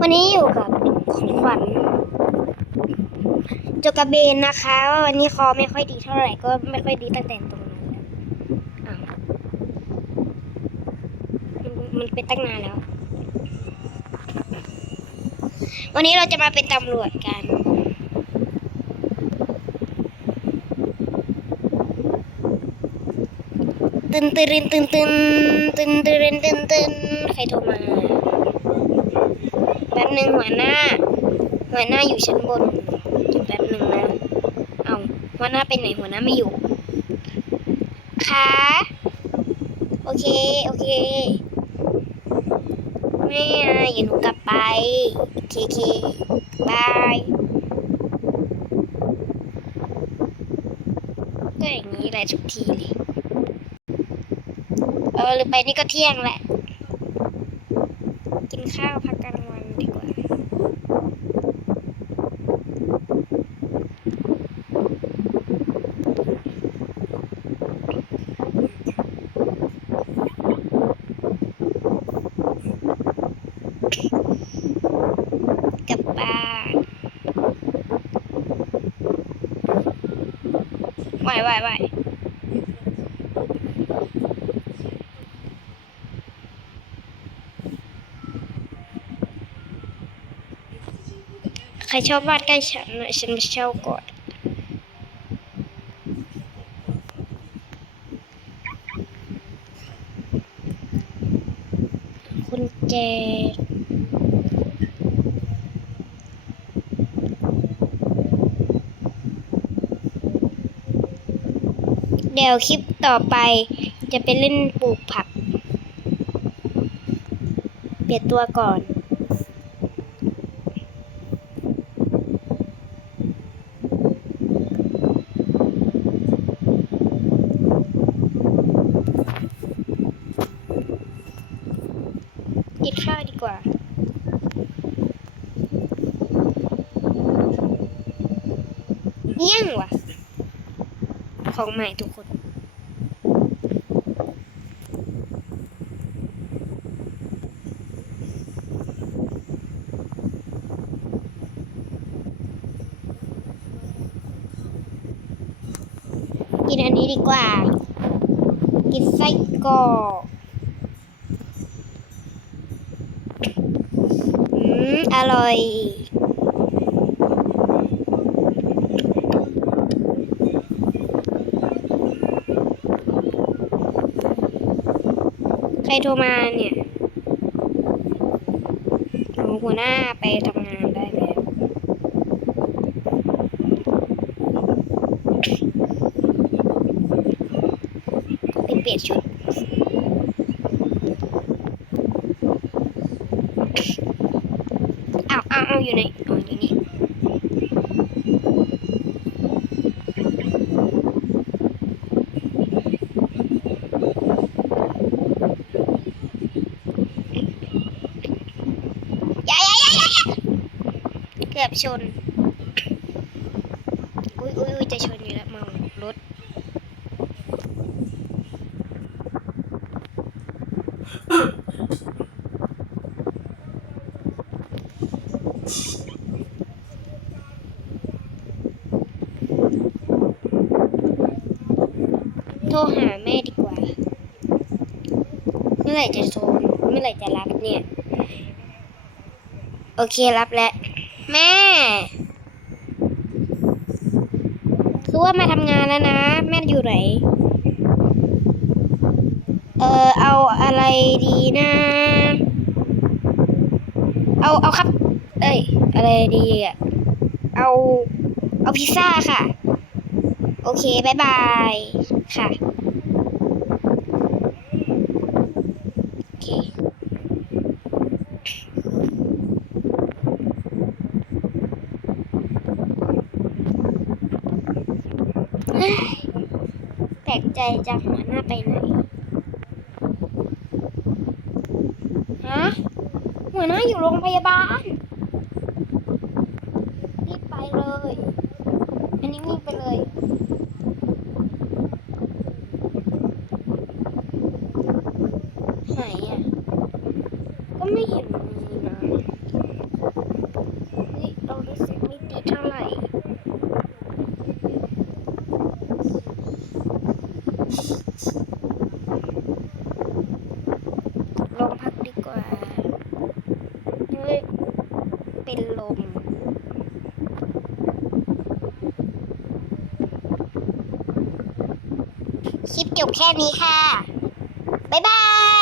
วันนี้อยู่กับของขวัญจกระเบนนะคะว่าวันนี้คอไม่ค่อยดีเท่าไหร่ก็ไม่ค่อยดีตั้งแต่ตรงนั้นแล้วอ้าวมันเป็นตั้งนานแล้ว วันนี้เราจะมาเป็นตำรวจกันตึนตึนตึนตึนตึนตึนตึนตึนใครโทรมา หนึ่งหัวหน้า หัวหน้าอยู่ชั้นบนเดี๋ยวแป๊บหนึ่งนะเอาหัวหน้าไปไหนหัวหน้าไม่อยู่คะโอเค โอเคไม่อะอย่าหนูกลับไปเคเคบายก็อย่างนี้แหละทุกทีเลยเออหรือไปนี่ก็เที่ยงแหละ กินข้าวพักกลางวันดีกว่า กลับบ้าน ไหวไหวไหวใครชอบวาดใกล้ฉันนะฉันมาเช่าก่อนคุณแจ เดี๋ยวคลิปต่อไปจะไปเล่นปลูกผัก เปลี่ยนตัวก่อน กินข้าวดีกว่าเยี่ยงว่ะ ของใหม่ทุกคน กินอันนี้ดีกว่า กินไส้กรอกอืมอร่อย รโทรมาเนี่ยหัวหน้าไปทำงานได้แล้วไปเปลี่ยนชุดอ้าวอ้าวอ้าวอยู่ไหนอ๋ออยู่นี่ อย่าอย่าอย่าอย่าอย่าเกือ บชน อุ้ยอุ้ยจะชนอยู่แล้วเมารถโทรหาแม่ดีกว่า เมื่อไหร่จะโทรเมื่อไหร่จะรับเนี่ย โอเครับแล้ว แม่คือว่ามาทำงานแล้วนะ แม่อยู่ไหน เออเอาอะไรดีนะ เอาเอาครับ เอ้ยอะไรดีอะ เอาเอาพิซซ่าค่ะ โอเคบายบายค่ะ โอเค เฮ้ยแป ลกใจจังหัวหน้าไปไหนฮะหัวหน้าอยู่โรงพยาบาลรีบไปเลย อันนี้วิ่งไปเลยไหนอะก็ไม่เห็นมีนะ ลงพักดีกว่าเฮ้ยเป็นลมคลิปจบแค่นี้ค่ะ บ๊ายบาย